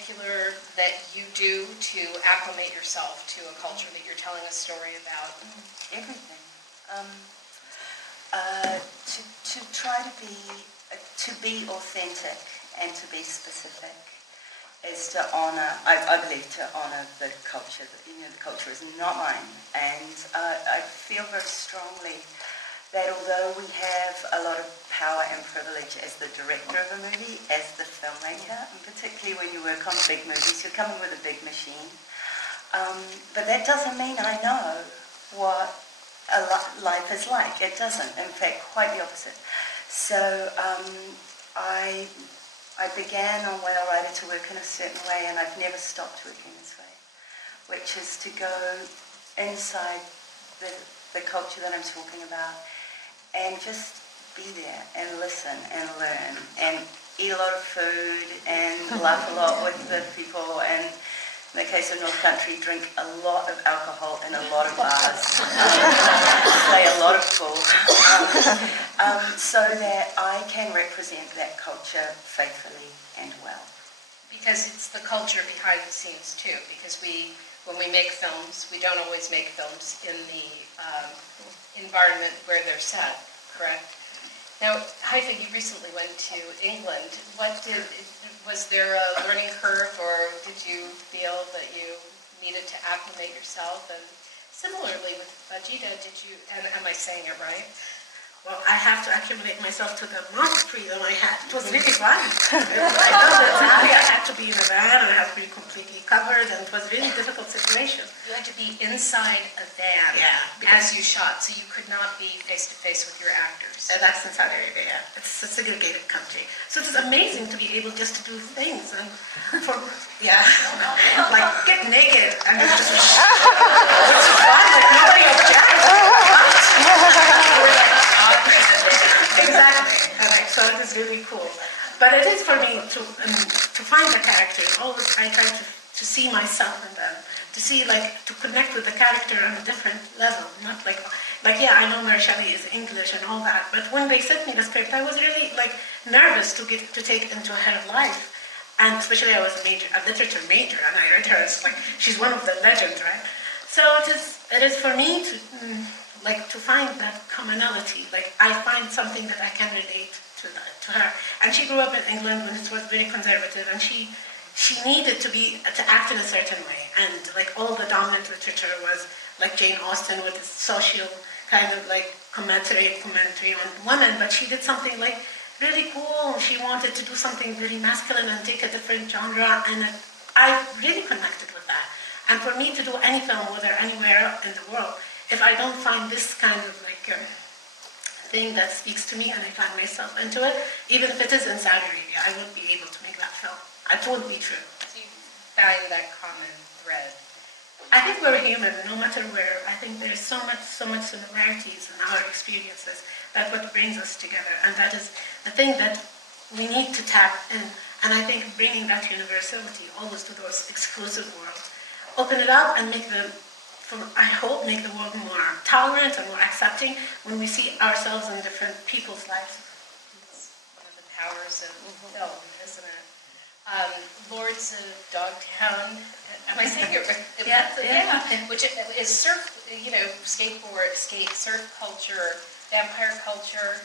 particular that you do to acclimate yourself to a culture that you're telling a story about? Everything. To try to be authentic and to be specific is to honour, I believe, to honour the culture. The culture is not mine, and I feel very strongly that although we have a lot of power and privilege as the director of a movie, as the filmmaker, and particularly when you work on big movies, you're coming with a big machine. But that doesn't mean I know what life is like. It doesn't. In fact, quite the opposite. So I began on Whale Rider to work in a certain way, and I've never stopped working this way, which is to go inside the culture that I'm talking about and just be there and listen and learn and eat a lot of food and laugh a lot with the people, and in the case of North Country, drink a lot of alcohol in a lot of bars, play a lot of pool, so that I can represent that culture faithfully and well. Because it's the culture behind the scenes too, because when we make films, we don't always make films in the environment where they're set, correct? Now, Haifaa, you recently went to England. Was there a learning curve, or did you feel that you needed to acclimate yourself? And similarly with Wadjda, am I saying it right? Well, I have to acclimate myself to the amount of freedom I had. It was really fun. I know that I had to be in a van and I had to be completely covered, and it was a really difficult situation. You had to be inside a van as you shot, so you could not be face-to-face with your actors. That's in Saudi Arabia, yeah. It's a segregated country. So it's amazing to be able just to do things. And like get naked and just, which is fun, like nobody objects. Exactly. Okay, so it is really cool. But it is for me to find the characters. Always I try to see myself in them, to see to connect with the character on a different level. Not like I know Mary Shelley is English and all that, but when they sent me the script, I was really nervous to take it into her life, and especially I was a literature major, and I read her as she's one of the legends, right? So it is for me to find that commonality. I find something that I can relate to her. And she grew up in England when it was very conservative, and she needed to act in a certain way. And all the dominant literature was like Jane Austen with its social kind of commentary on women, but she did something really cool. She wanted to do something really masculine and take a different genre, and I really connected with that. And for me to do any film, whether anywhere in the world, if I don't find this kind of thing that speaks to me and I find myself into it, even if it is in Saudi Arabia, I wouldn't be able to make that film. It wouldn't be true. So you find that common thread. I think we're human, no matter where. I think there's so much similarities in our experiences. That's what brings us together, and that is the thing that we need to tap in. And I think bringing that universality always to those exclusive worlds, open it up and I hope make the world more tolerant and more accepting when we see ourselves in different people's lives. It's one of the powers of film, isn't it? Lords of Dogtown. Am I saying it right? Yeah. Which is surf, skateboard, surf culture, vampire culture,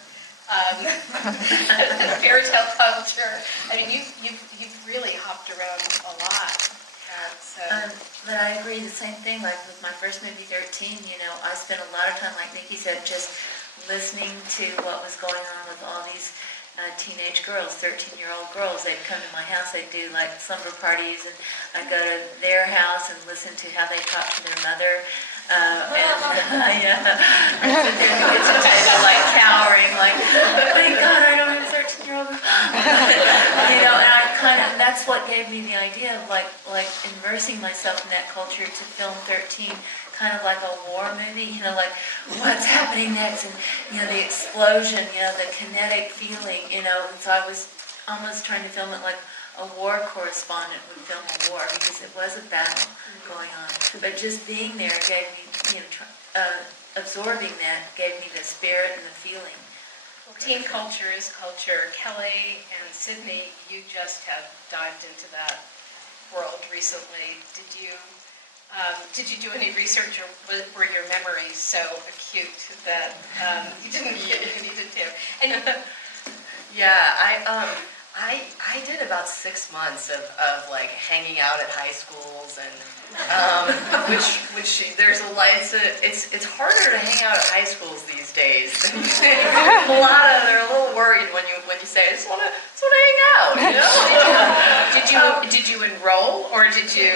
fairy tale culture. I mean, you've really hopped around a lot. But I agree, the same thing, with my first movie, 13, I spent a lot of time, like Niki said, just listening to what was going on with all these teenage girls, 13-year-old girls. They'd come to my house, they'd do slumber parties, and I'd go to their house and listen to how they talk to their mother. And sit there in the kitchen table, cowering, thank God I don't have 13-year-old. And that's what gave me the idea of immersing myself in that culture to film 13, kind of like a war movie, what's happening next, and the explosion, the kinetic feeling, and so I was almost trying to film it like a war correspondent would film a war, because it was a battle going on. But just being there gave me, absorbing that gave me the spirit and the feeling. Well, teen culture is culture. Kelly and Sydney, you just have dived into that world recently. Did you do any research, or were your memories so acute that you didn't feel you needed to? And Yeah, I did about 6 months of like hanging out at high schools, and which there's a lot. It's harder to hang out at high schools these days than you think. They're a little worried when you say, I just want to hang out, you know. did you enroll, or did you?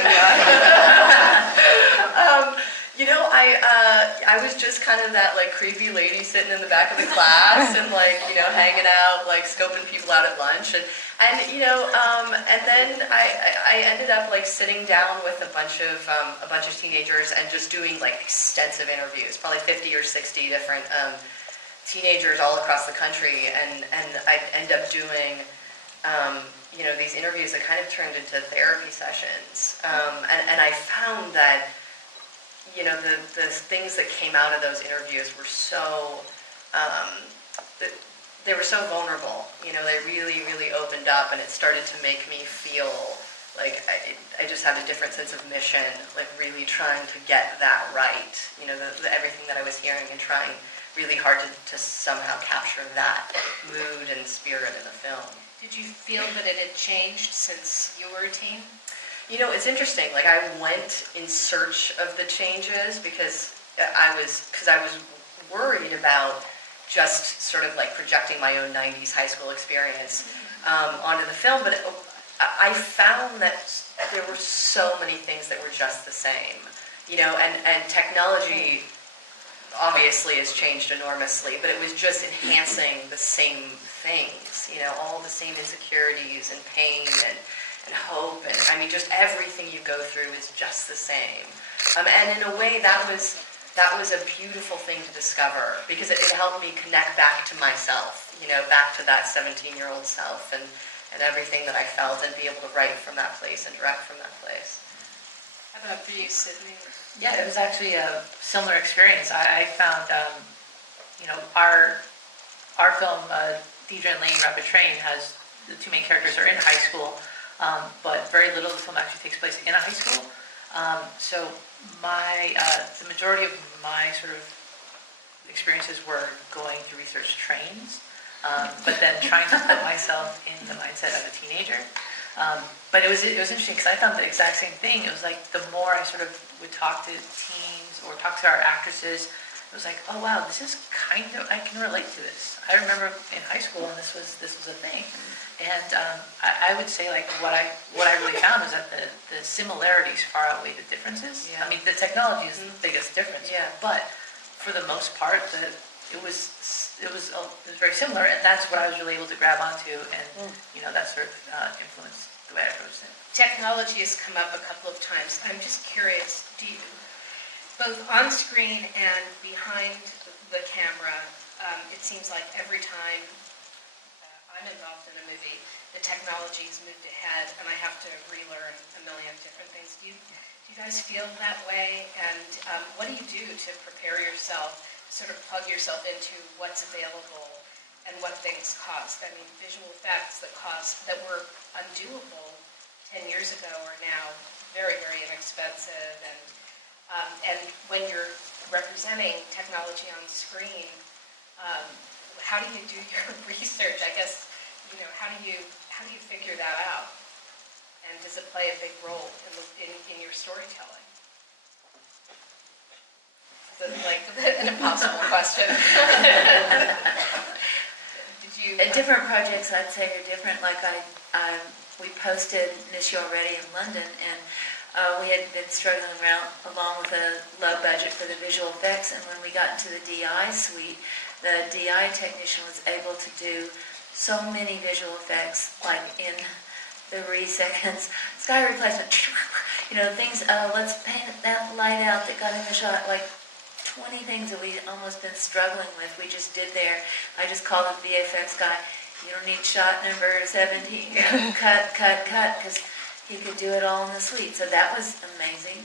I was just kind of that like creepy lady sitting in the back of the class and like, hanging out, like scoping people out at lunch, and then I ended up like sitting down with a bunch of teenagers and just doing like extensive interviews, probably 50 or 60 different teenagers all across the country, and I'd end up doing these interviews that kind of turned into therapy sessions, and I found that the things that came out of those interviews were so they were so vulnerable. They really, really opened up, and it started to make me feel like I just had a different sense of mission, like really trying to get that right. Everything that I was hearing, and trying really hard to somehow capture that mood and spirit in the film. Did you feel that it had changed since you were a teen? It's interesting. Like, I went in search of the changes because I was worried about just sort of like projecting my own 90s high school experience onto the film, but I found that there were so many things that were just the same, and technology obviously has changed enormously, but it was just enhancing the same things, all the same insecurities and pain and hope, and I mean, just everything you go through is just the same. And in a way, that was a beautiful thing to discover, because it helped me connect back to myself, back to that 17-year-old self, and everything that I felt, and be able to write from that place and direct from that place. How about for you, Sydney? Yeah, it was actually a similar experience. I found, our film, Deidra and Laney Rapid Train, has the two main characters are in high school, but very little of the film actually takes place in a high school. So the majority of my sort of experiences were going to research trains, but then trying to put myself in the mindset of a teenager. But it was interesting because I found the exact same thing. It was like the more I sort of would talk to teens or talk to our actresses, it was like, oh wow, this is kind of, I can relate to this. I remember in high school, and this was a thing. And I would say, like, what I really found was that the similarities far outweigh the differences. Yeah. I mean, the technology is the biggest difference. Yeah. But for the most part, it was very similar, and that's what I was really able to grab onto, and that sort of influenced the way I approached it. Technology has come up a couple of times. I'm just curious, do you, both on screen and behind the camera, it seems like every time I'm involved in a movie, the technology's moved ahead, and I have to relearn a million different things. Do you guys feel that way? And what do you do to prepare yourself, sort of plug yourself into what's available and what things cost? I mean, visual effects that were undoable 10 years ago are now very, very inexpensive. And when you're representing technology on screen, how do you do your research? I guess, how do you figure that out? And does it play a big role in your storytelling? Like an impossible question. Did you? Different projects, I'd say, are different. Like we posted an issue already in London, and we had been struggling along with a low budget for the visual effects, and when we got into the DI suite, the DI technician was able to do so many visual effects, like in 3 seconds, sky replacement, things, let's paint that light out that got in the shot, like 20 things that we almost been struggling with, we just did there. I just called the VFX guy, you don't need shot number 17, cut, because he could do it all in the suite. So that was amazing,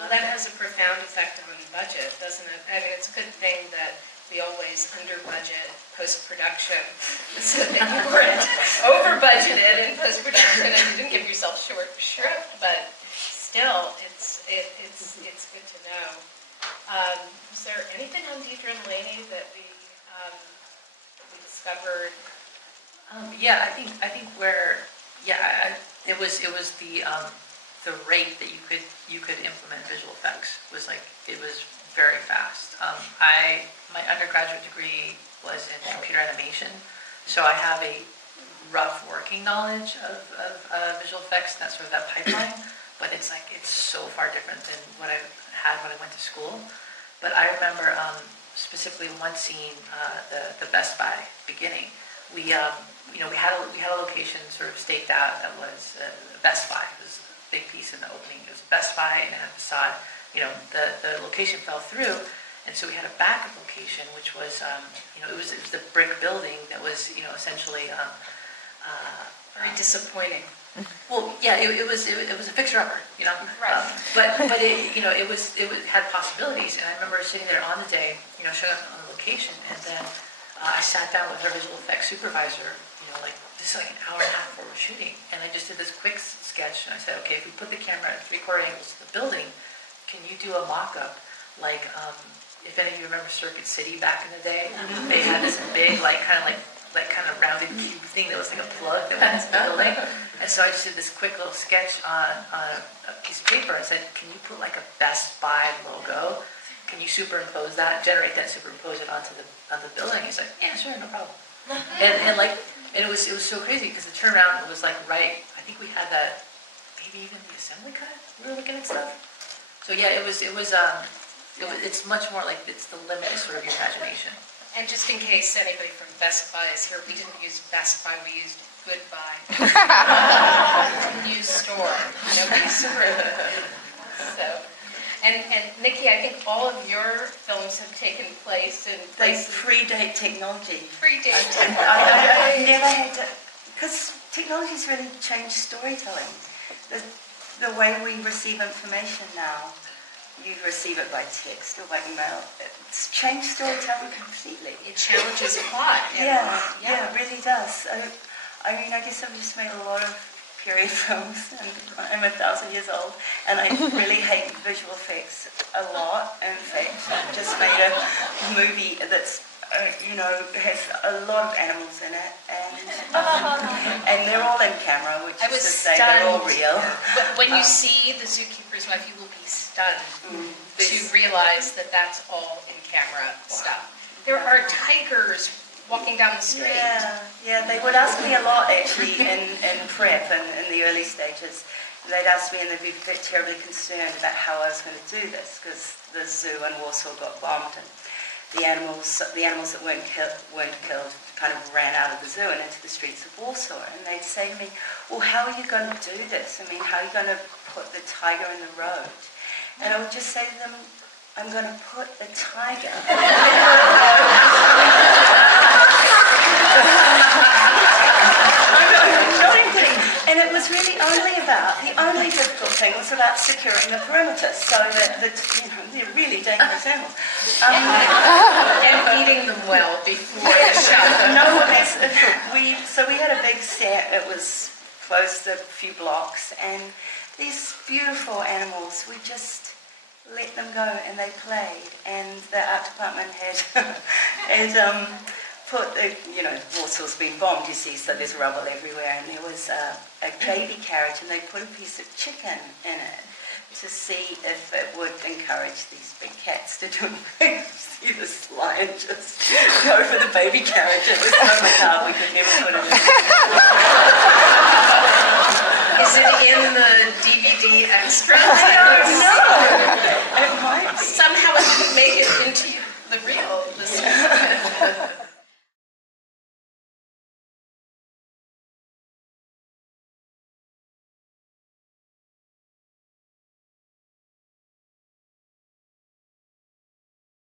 Well, that has a profound effect on the budget, doesn't it? I mean, it's a good thing that we always under-budget post-production so that you weren't over-budgeted in post-production and you didn't give yourself short shrift. Yeah, I think where, it was the rate that you could implement visual effects was like, it was very fast. My undergraduate degree was in computer animation, so I have a rough working knowledge of visual effects, and that's sort of that pipeline, but it's so far different than what I had when I went to school. But I remember specifically one scene, the Best Buy beginning. We had a location sort of staked out that was Best Buy. It was a big piece in the opening. It was Best Buy, and it had a facade. The location fell through, and so we had a backup location, which was it was the brick building that was essentially Very disappointing. Well, yeah, it was a fixer-upper, Right. But it had possibilities, and I remember sitting there on the day, showing up on the location, and then I sat down with our visual effects supervisor, this is like an hour and a half before we're shooting, and I just did this quick sketch, and I said, okay, if we put the camera at 3/4 angles to the building, can you do a mock-up like if any of you remember Circuit City back in the day? They had this big kind of rounded cube thing that was like a plug that went into the building. And so I just did this quick little sketch on a piece of paper. I said, can you put like a Best Buy logo? Can you superimpose that, generate that, superimpose it onto the building? He's like, yeah, sure, no problem. And it was so crazy because the turnaround was like right. I think we had that, maybe even the assembly cut. We were looking at stuff. So yeah, it's much more like it's the limit is sort of your imagination. And just in case anybody from Best Buy is here, we didn't use Best Buy, we used Goodbye. New store. Nobody's so. And Niki, I think all of your films have taken place in They places. predate technology. Predate I technology. never had to, because technology's really changed storytelling. The way we receive information now, you receive it by text or by email. It's changed storytelling completely. It challenges plot. Yeah, it really does. I guess I've just made a lot of period films, and I'm 1,000 years old, and I really hate visual effects a lot. In fact, I just made a movie that's, has a lot of animals in it, and they're all in camera, which is to say they're all real. When you see The Zookeeper's Wife, you will be stunned to realize that that's all in camera stuff. There are tigers walking down the street. Yeah, they would ask me a lot actually in prep and in the early stages. They'd ask me and they'd be terribly concerned about how I was going to do this because the zoo in Warsaw got bombed and the animals that weren't killed kind of ran out of the zoo and into the streets of Warsaw. And they'd say to me, well, how are you going to do this? I mean, how are you going to put the tiger in the road? And I would just say to them, I'm going to put the tiger in the road. And it was really the only difficult thing was about securing the perimeter so that they're really dangerous animals. And eating them well before the shot. We had a big set. It was close to a few blocks, and these beautiful animals, we just let them go, and they played. And the art department had put, Warsaw's been bombed, you see, so there's rubble everywhere, and there was a baby carriage, and they put a piece of chicken in it to see if it would encourage these big cats to do it. See this lion just go for the baby carriage. It was so macabre, we could never put it in. Is it in the DVD extras? I don't know. It might be. Somehow it didn't make it into the real.